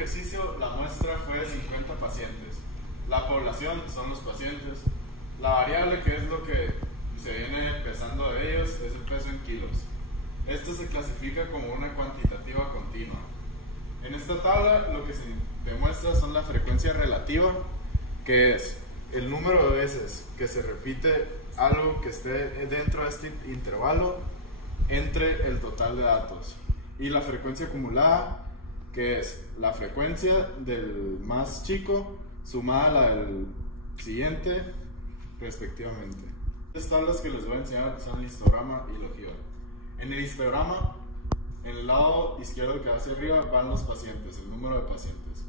ejercicio la muestra fue de 50 pacientes. La población son los pacientes. La variable, que es lo que se viene pesando de ellos, es el peso en kilos. Esto se clasifica como una cuantitativa continua. En esta tabla lo que se demuestra son la frecuencia relativa, que es el número de veces que se repite algo que esté dentro de este intervalo entre el total de datos, y la frecuencia acumulada, que es la frecuencia del más chico sumada a la del siguiente respectivamente. Las tablas que les voy a enseñar son el histograma y la ojiva. En el histograma, en el lado izquierdo que va hacia arriba van los pacientes, el número de pacientes,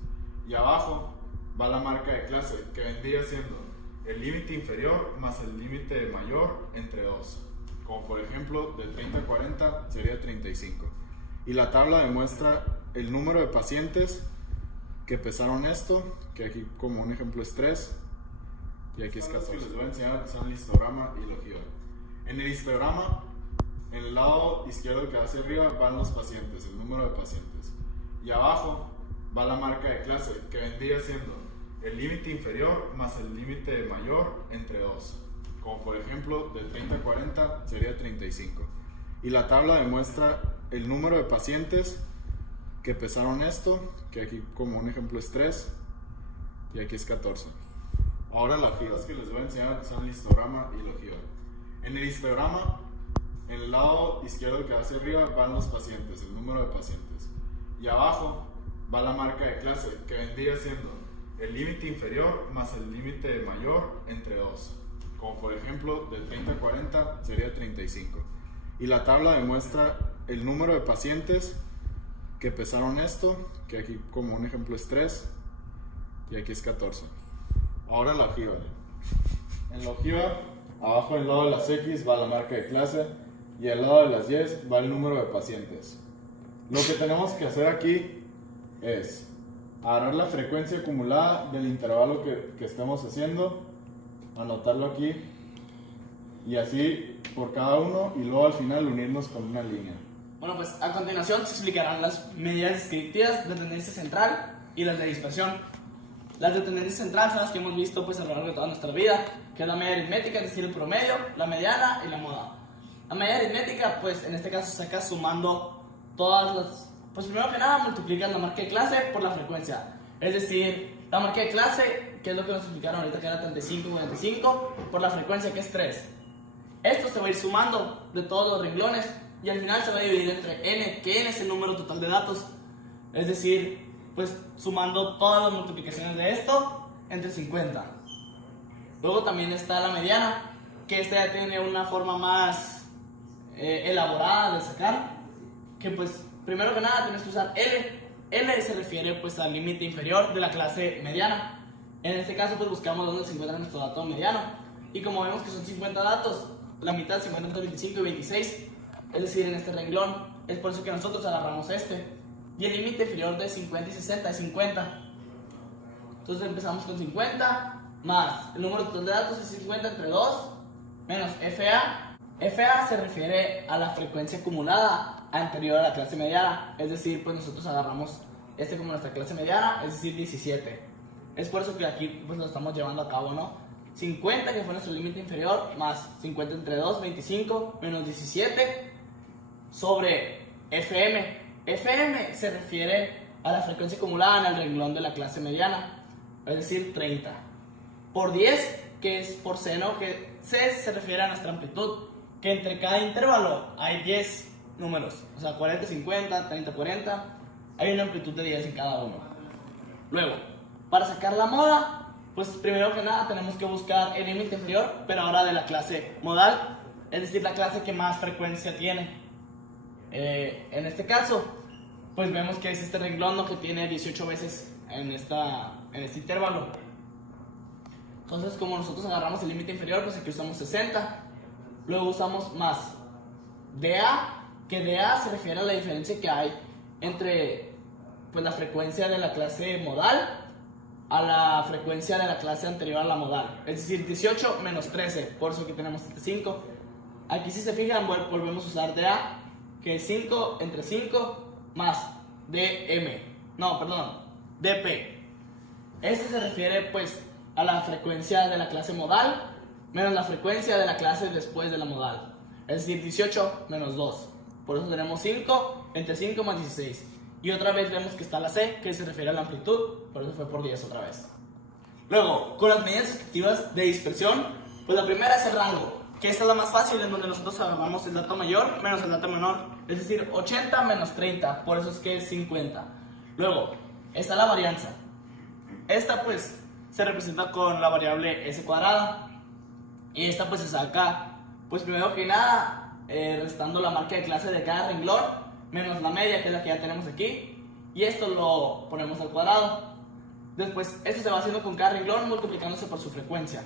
y abajo va la marca de clase, que vendría siendo el límite inferior más el límite mayor entre 2, como por ejemplo de 30 a 40 sería 35. Y la tabla demuestra el número de pacientes que pesaron esto, que aquí como un ejemplo es 3 y aquí es 14. Les voy a enseñar son el histograma y la ojiva. En el histograma, en el lado izquierdo que va hacia arriba van los pacientes, el número de pacientes, y abajo va la marca de clase, que vendría siendo el límite inferior más el límite mayor entre 2, como por ejemplo de 30 a 40 sería 35. Y la tabla demuestra el número de pacientes que pesaron esto, que aquí como un ejemplo es 3 y aquí es 14. Ahora las ojiva que les voy a enseñar son el histograma y la ojiva. En el histograma, en el lado izquierdo que va hacia arriba van los pacientes, el número de pacientes, y abajo va la marca de clase, que vendría siendo el límite inferior más el límite mayor entre 2, como por ejemplo de 30 a 40 sería 35. Y la tabla demuestra el número de pacientes que pesaron esto, que aquí como un ejemplo es 3 y aquí es 14. Ahora la ojiva. En la ojiva, abajo del lado de las X va la marca de clase y al lado de las Y va el número de pacientes. Lo que tenemos que hacer aquí es agarrar la frecuencia acumulada del intervalo que estemos haciendo, anotarlo aquí y así por cada uno, y luego al final unirnos con una línea. Bueno, pues a continuación se explicarán las medidas descriptivas de tendencia central y las de dispersión. Las de tendencia central son las que hemos visto pues a lo largo de toda nuestra vida, que es la media aritmética, es decir, el promedio, la mediana y la moda. La media aritmética, pues en este caso se saca sumando todas las... Pues primero que nada multiplicas la marca de clase por la frecuencia. Es decir, la marca de clase, que es lo que nos explicaron ahorita, que era 35, por la frecuencia, que es 3. Esto se va a ir sumando de todos los renglones y al final se va a dividir entre n, que n es el número total de datos. Es decir, pues sumando todas las multiplicaciones de esto entre 50. Luego también está la mediana, que esta ya tiene una forma más elaborada de sacar, que pues primero que nada tienes que usar L. L se refiere pues al límite inferior de la clase mediana. En este caso pues buscamos dónde se encuentra nuestro dato mediano, y como vemos que son 50 datos, la mitad 50 entre 25 y 26, es decir, en este renglón, es por eso que nosotros agarramos este. Y el límite inferior de 50 y 60 es 50. Entonces empezamos con 50 más el número total de datos es 50 entre 2 menos FA. FA se refiere a la frecuencia acumulada anterior a la clase mediana. Es decir, pues nosotros agarramos este como nuestra clase mediana, es decir, 17. Es por eso que aquí pues lo estamos llevando a cabo, ¿no? 50, que fue nuestro límite inferior, más 50 entre 2, 25, menos 17, sobre FM. FM se refiere a la frecuencia acumulada en el renglón de la clase mediana, es decir, 30. Por 10, que es por seno, que C se refiere a nuestra amplitud, que entre cada intervalo hay 10 números, o sea, 40, 50, 30, 40, hay una amplitud de 10 en cada uno. Luego, para sacar la moda, pues primero que nada tenemos que buscar el límite inferior, pero ahora de la clase modal, es decir, la clase que más frecuencia tiene. En este caso, pues vemos que es este renglón, ¿no?, que tiene 18 veces en este intervalo. Entonces, como nosotros agarramos el límite inferior, pues aquí usamos 60. Luego usamos más DA, que DA se refiere a la diferencia que hay entre pues la frecuencia de la clase modal a la frecuencia de la clase anterior a la modal, es decir, 18 menos 13, por eso aquí tenemos 75. Aquí, si se fijan, volvemos a usar DA, que es 5 entre 5 más DM. No, perdón, dp. Este se refiere pues a la frecuencia de la clase modal menos la frecuencia de la clase después de la modal. Es decir, 18 menos 2. Por eso tenemos 5 entre 5 más 16. Y otra vez vemos que está la C, que se refiere a la amplitud, por eso fue por 10 otra vez. Luego, con las medidas efectivas de dispersión, pues la primera es el rango, que esta es la más fácil, en donde nosotros agarramos el dato mayor menos el dato menor, es decir, 80 menos 30, por eso es que es 50. Luego, está la varianza. Esta pues se representa con la variable s cuadrada, y esta pues se saca, pues primero que nada, restando la marca de clase de cada renglón, menos la media, que es la que ya tenemos aquí, y esto lo ponemos al cuadrado. Después, esto se va haciendo con cada renglón multiplicándose por su frecuencia.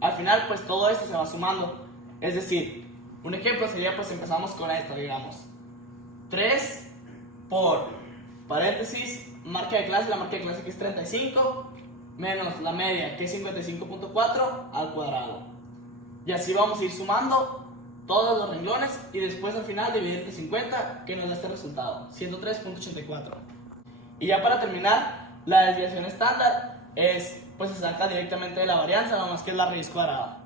Al final, pues todo esto se va sumando. Es decir, un ejemplo sería, pues empezamos con esta, digamos. 3 por, paréntesis, marca de clase, la marca de clase que es 35, menos la media, que es 55.4 al cuadrado. Y así vamos a ir sumando todos los renglones y después al final dividir entre 50, que nos da este resultado, 103.84. Y ya para terminar, la desviación estándar es, pues se saca directamente de la varianza, nada más que es la raíz cuadrada.